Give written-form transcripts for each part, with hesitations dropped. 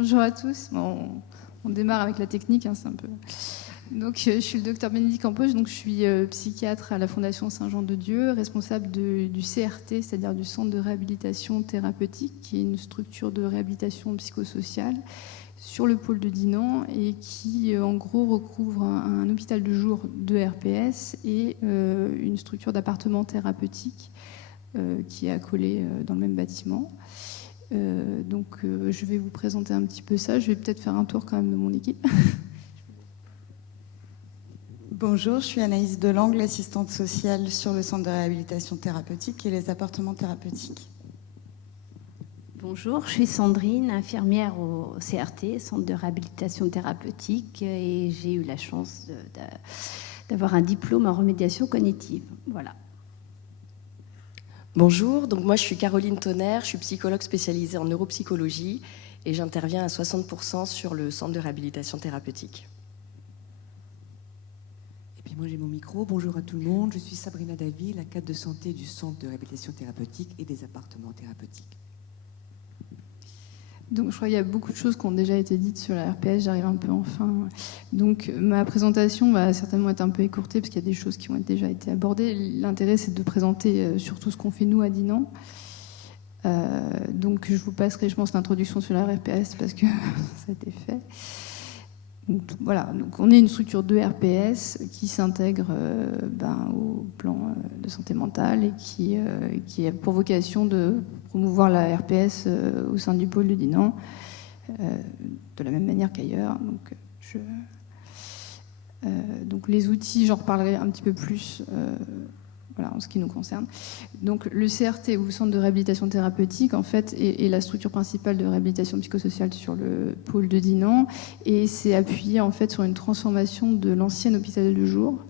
Bonjour à tous. Bon, on démarre avec la technique, hein, c'est un peu. Donc, je suis le docteur Bénédicte Campoche, donc je suis psychiatre à la Fondation Saint-Jean-de-Dieu, responsable du CRT, c'est-à-dire du Centre de réhabilitation thérapeutique, qui est une structure de réhabilitation psychosociale sur le pôle de Dinan et qui, en gros, recouvre un hôpital de jour de RPS et une structure d'appartement thérapeutique qui est accolée dans le même bâtiment. Je vais vous présenter un petit peu ça. Je vais peut-être faire un tour quand même de mon équipe. Bonjour, je suis Anaïs Delangle, assistante sociale sur le centre de réhabilitation thérapeutique et les appartements thérapeutiques. Bonjour, je suis Sandrine, infirmière au CRT, Centre de réhabilitation thérapeutique, et j'ai eu la chance d'avoir un diplôme en remédiation cognitive. Voilà. Bonjour, donc moi je suis Caroline Tonnerre, je suis psychologue spécialisée en neuropsychologie et j'interviens à 60% sur le centre de réhabilitation thérapeutique. Et puis moi j'ai mon micro, bonjour à tout le monde, je suis Sabrina Davy, la cadre de santé du centre de réhabilitation thérapeutique et des appartements thérapeutiques. Donc, je crois qu'il y a beaucoup de choses qui ont déjà été dites sur la RPS, j'arrive un peu en fin. Donc, ma présentation va certainement être un peu écourtée parce qu'il y a des choses qui ont déjà été abordées. L'intérêt, c'est de présenter surtout ce qu'on fait nous à Dinan. Donc, je vous passerai, je pense, l'introduction sur la RPS parce que ça a été fait. Donc, voilà, donc on est une structure de RPS qui s'intègre au plan de santé mentale et qui a pour vocation de promouvoir la RPS au sein du pôle de Dinan, de la même manière qu'ailleurs. Donc les outils, j'en reparlerai un petit peu plus en ce qui nous concerne. Donc le CRT, ou Centre de réhabilitation thérapeutique, en fait, est la structure principale de réhabilitation psychosociale sur le pôle de Dinan, et c'est appuyé en fait sur une transformation de l'ancien hôpital de jour.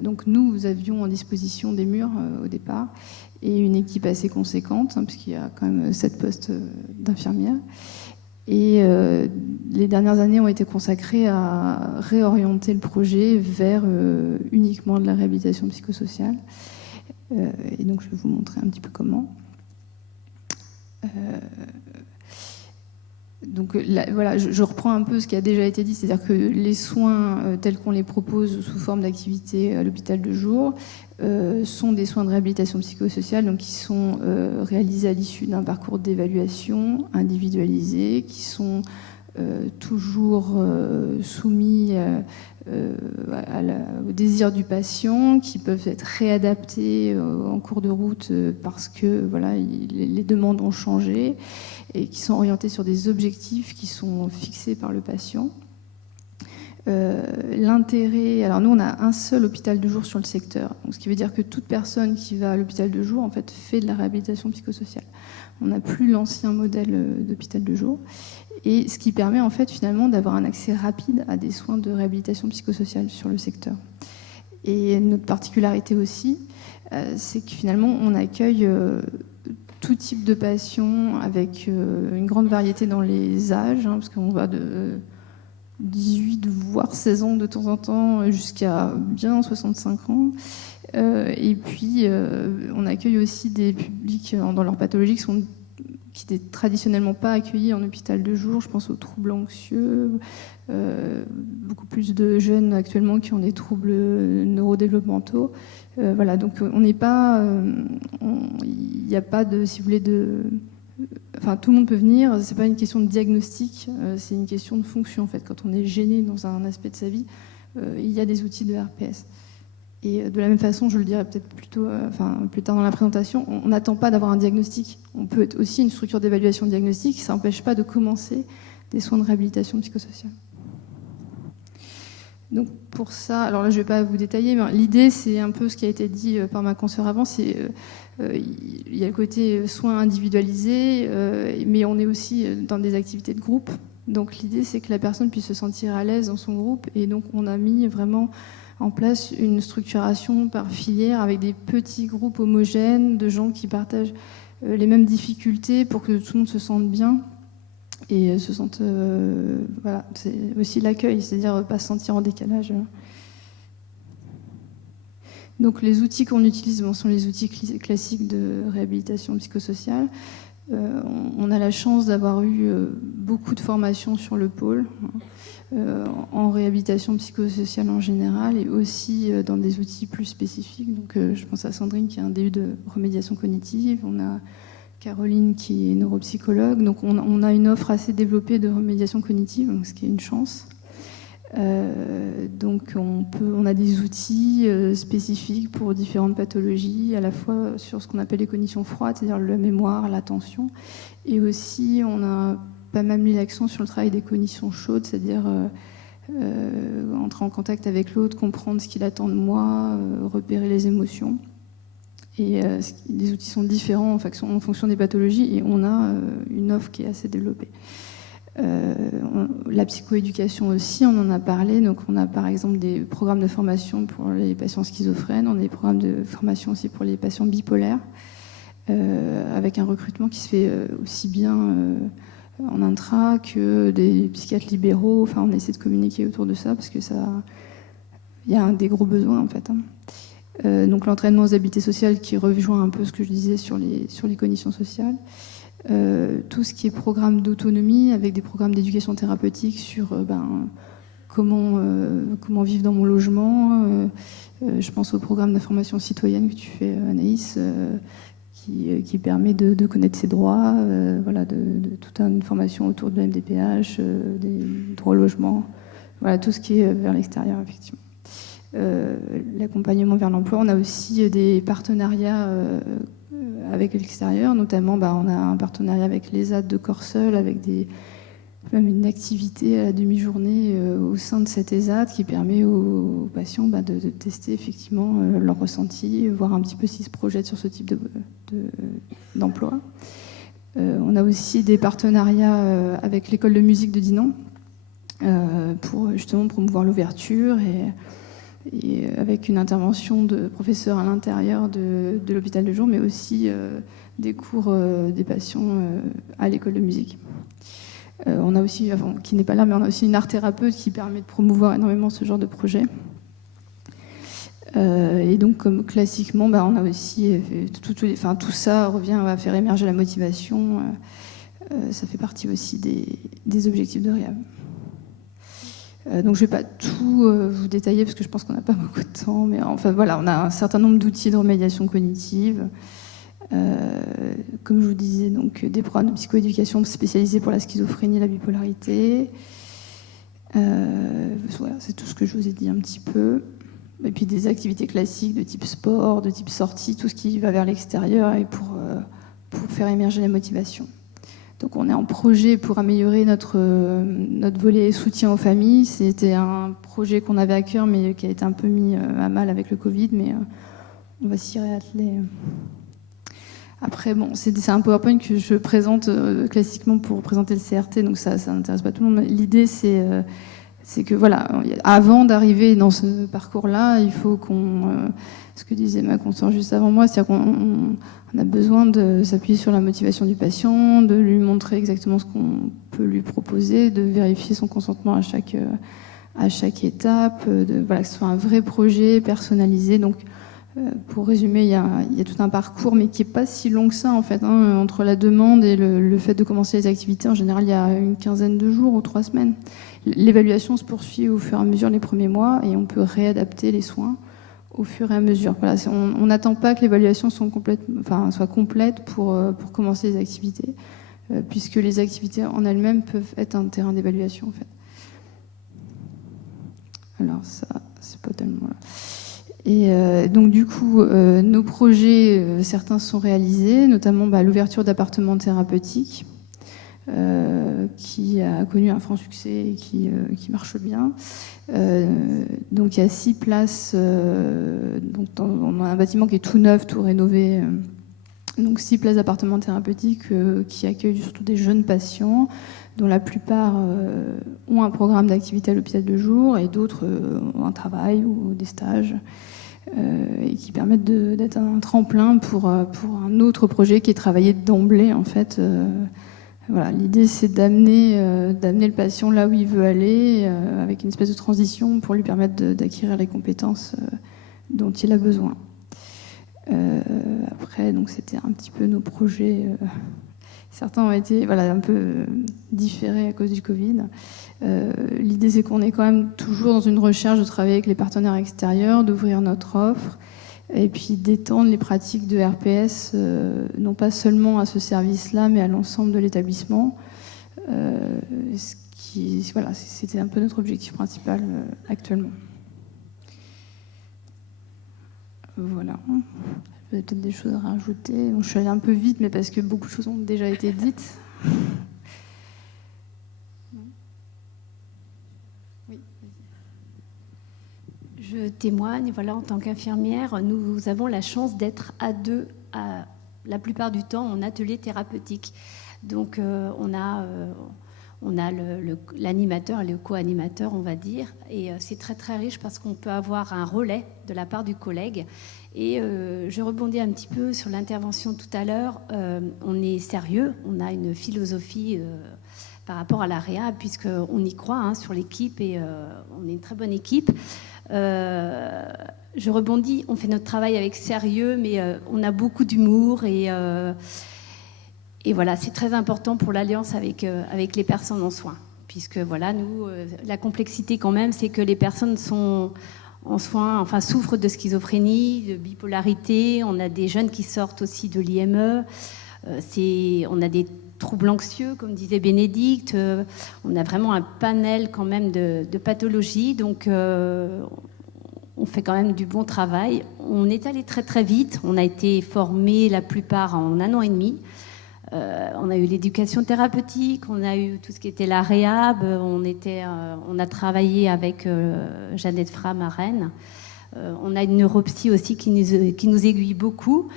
Donc nous avions en disposition des murs au départ et une équipe assez conséquente, puisqu'il y a quand même 7 postes d'infirmières. Et les dernières années ont été consacrées à réorienter le projet vers uniquement de la réhabilitation psychosociale. Et donc je vais vous montrer un petit peu comment. Donc là, voilà, je reprends un peu ce qui a déjà été dit, c'est-à-dire que les soins tels qu'on les propose sous forme d'activité à l'hôpital de jour sont des soins de réhabilitation psychosociale, donc qui sont réalisés à l'issue d'un parcours d'évaluation individualisé, qui sont toujours soumis au désir du patient, qui peuvent être réadaptés en cours de route parce que voilà, les demandes ont changé, et qui sont orientés sur des objectifs qui sont fixés par le patient. L'intérêt, alors nous on a un seul hôpital de jour sur le secteur, donc ce qui veut dire que toute personne qui va à l'hôpital de jour en fait fait de la réhabilitation psychosociale. On n'a plus l'ancien modèle d'hôpital de jour, et ce qui permet en fait finalement d'avoir un accès rapide à des soins de réhabilitation psychosociale sur le secteur. Et notre particularité aussi, c'est que finalement on accueille tout type de patients avec une grande variété dans les âges, parce qu'on va de 18 voire 16 ans de temps en temps jusqu'à bien 65 ans. Et puis on accueille aussi des publics dans leur pathologie qui n'étaient traditionnellement pas accueillis en hôpital de jour. Je pense aux troubles anxieux, beaucoup plus de jeunes actuellement qui ont des troubles neurodéveloppementaux. Voilà, donc on n'est pas, il n'y a pas de, si vous voulez, enfin tout le monde peut venir. C'est pas une question de diagnostic, c'est une question de fonction en fait. Quand on est gêné dans un aspect de sa vie, il y a des outils de RPS. Et de la même façon, je le dirai peut-être plutôt, plus tard dans la présentation, on n'attend pas d'avoir un diagnostic. On peut être aussi une structure d'évaluation diagnostique, ça n'empêche pas de commencer des soins de réhabilitation psychosociale. Donc pour ça, alors là je ne vais pas vous détailler, mais l'idée c'est un peu ce qui a été dit par ma consoeur avant, c'est il y a le côté soins individualisés, mais on est aussi dans des activités de groupe. Donc l'idée c'est que la personne puisse se sentir à l'aise dans son groupe, et donc on a mis vraiment en place une structuration par filière avec des petits groupes homogènes de gens qui partagent les mêmes difficultés pour que tout le monde se sente bien et se sente... voilà, c'est aussi l'accueil, c'est-à-dire pas se sentir en décalage. Donc les outils qu'on utilise sont les outils classiques de réhabilitation psychosociale. On a la chance d'avoir eu beaucoup de formations sur le pôle, en réhabilitation psychosociale en général, et aussi dans des outils plus spécifiques. Donc, je pense à Sandrine qui a un DU de remédiation cognitive, on a Caroline qui est neuropsychologue. Donc, on a une offre assez développée de remédiation cognitive, donc ce qui est une chance. Donc on a des outils spécifiques pour différentes pathologies, à la fois sur ce qu'on appelle les cognitions froides, c'est-à-dire la mémoire, l'attention, et aussi on a pas mal mis l'accent sur le travail des cognitions chaudes, c'est-à-dire entrer en contact avec l'autre, comprendre ce qu'il attend de moi, repérer les émotions. Et les outils sont différents en fonction des pathologies, et on a une offre qui est assez développée. La psychoéducation aussi, on en a parlé. Donc on a par exemple des programmes de formation pour les patients schizophrènes, on a des programmes de formation aussi pour les patients bipolaires, avec un recrutement qui se fait aussi bien en intra que des psychiatres libéraux. Enfin, on essaie de communiquer autour de ça parce que il y a des gros besoins en fait. Donc l'entraînement aux habiletés sociales qui rejoint un peu ce que je disais sur les cognitions sociales. Tout ce qui est programme d'autonomie avec des programmes d'éducation thérapeutique sur comment vivre dans mon logement. Je pense au programme d'information citoyenne que tu fais, Anaïs, qui permet de connaître ses droits, de toute une formation autour de la MDPH, des droits au logement, voilà, tout ce qui est vers l'extérieur, effectivement. L'accompagnement vers l'emploi, on a aussi des partenariats avec l'extérieur, notamment on a un partenariat avec l'ESAT de Corseul, avec même une activité à la demi-journée au sein de cet ESAT qui permet aux patients de tester effectivement leur ressenti, voir un petit peu s'ils se projettent sur ce type d'emploi. On a aussi des partenariats avec l'école de musique de Dinan pour justement promouvoir l'ouverture et avec une intervention de professeurs à l'intérieur de l'hôpital de jour, mais aussi des cours des patients à l'école de musique. On a aussi, qui n'est pas là, mais on a aussi une art thérapeute qui permet de promouvoir énormément ce genre de projet. Et donc, comme classiquement, on a aussi tout ça revient à faire émerger la motivation. Ça fait partie aussi des objectifs de réhab. Donc je ne vais pas tout vous détailler parce que je pense qu'on n'a pas beaucoup de temps, mais enfin voilà, on a un certain nombre d'outils de remédiation cognitive. Comme je vous disais, donc des programmes de psychoéducation spécialisés pour la schizophrénie et la bipolarité. Voilà, c'est tout ce que je vous ai dit un petit peu. Et puis des activités classiques de type sport, de type sortie, tout ce qui va vers l'extérieur et pour faire émerger la motivation. Donc on est en projet pour améliorer notre volet soutien aux familles. C'était un projet qu'on avait à cœur, mais qui a été un peu mis à mal avec le Covid, mais on va s'y réatteler. Après, c'est un PowerPoint que je présente classiquement pour présenter le CRT, donc ça n'intéresse pas tout le monde. L'idée, c'est que voilà, avant d'arriver dans ce parcours-là, il faut ce que disait ma consoeur juste avant moi, c'est-à-dire qu'on a besoin de s'appuyer sur la motivation du patient, de lui montrer exactement ce qu'on peut lui proposer, de vérifier son consentement à chaque étape, que ce soit un vrai projet personnalisé. Donc, pour résumer, il y a tout un parcours, mais qui n'est pas si long que ça, en fait, entre la demande et le fait de commencer les activités. En général, il y a une quinzaine de jours ou 3 semaines. L'évaluation se poursuit au fur et à mesure les premiers mois et on peut réadapter les soins au fur et à mesure. Voilà, on n'attend pas que l'évaluation soit complète pour commencer les activités, puisque les activités en elles-mêmes peuvent être un terrain d'évaluation, en fait. Alors ça, c'est pas tellement là. Et donc du coup, nos projets, certains sont réalisés, notamment l'ouverture d'appartements thérapeutiques, qui a connu un franc succès et qui marche bien. Donc il y a 6 places, on a un bâtiment qui est tout neuf, tout rénové, donc 6 places d'appartements thérapeutiques qui accueillent surtout des jeunes patients, dont la plupart ont un programme d'activité à l'hôpital de jour et d'autres ont un travail ou des stages, et qui permettent d'être un tremplin pour un autre projet qui est travaillé d'emblée, en fait. Voilà, l'idée, c'est d'amener le patient là où il veut aller, avec une espèce de transition pour lui permettre d'acquérir les compétences dont il a besoin. Après, donc, c'était un petit peu nos projets Certains ont été un peu différés à cause du Covid. L'idée, c'est qu'on est quand même toujours dans une recherche de travailler avec les partenaires extérieurs, d'ouvrir notre offre, et puis d'étendre les pratiques de RPS, non pas seulement à ce service-là, mais à l'ensemble de l'établissement. C'était un peu notre objectif principal actuellement. Voilà. Vous avez peut-être des choses à rajouter. Bon, je suis allée un peu vite, mais parce que beaucoup de choses ont déjà été dites. Oui. Je témoigne, en tant qu'infirmière, nous avons la chance d'être à deux, la plupart du temps, en atelier thérapeutique. Donc, on a l'animateur et le co-animateur, on va dire, et c'est très très riche parce qu'on peut avoir un relais de la part du collègue. Et je rebondis un petit peu sur l'intervention tout à l'heure. On est sérieux, on a une philosophie par rapport à la réa, puisqu'on y croit sur l'équipe et on est une très bonne équipe. Je rebondis, on fait notre travail avec sérieux, mais on a beaucoup d'humour et voilà, c'est très important pour l'alliance avec les personnes en soins, puisque nous, la complexité quand même, c'est que les personnes sont en soins, souffrent de schizophrénie, de bipolarité. On a des jeunes qui sortent aussi de l'IME. On a des troubles anxieux, comme disait Bénédicte. On a vraiment un panel quand même de pathologies. Donc, on fait quand même du bon travail. On est allé très très vite. On a été formés la plupart en 1 an et demi. On a eu l'éducation thérapeutique, on a eu tout ce qui était la réhab, on a travaillé avec Jeannette Fram à Rennes. On a une neuropsy aussi qui nous aiguille beaucoup,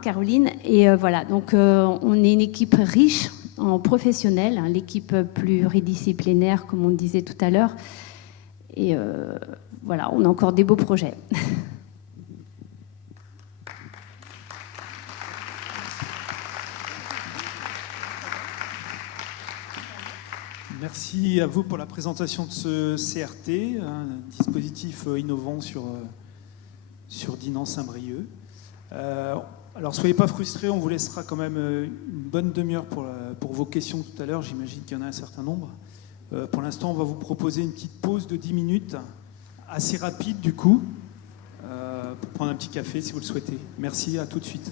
Caroline. Et voilà, donc on est une équipe riche en professionnels, l'équipe pluridisciplinaire, comme on disait tout à l'heure. Et voilà, on a encore des beaux projets. Merci à vous pour la présentation de ce CRT, un dispositif innovant sur Dinan-Saint-Brieuc. Alors, soyez pas frustrés, on vous laissera quand même une bonne demi-heure pour vos questions tout à l'heure. J'imagine qu'il y en a un certain nombre. Pour l'instant, on va vous proposer une petite pause de 10 minutes, assez rapide du coup, pour prendre un petit café si vous le souhaitez. Merci, à tout de suite.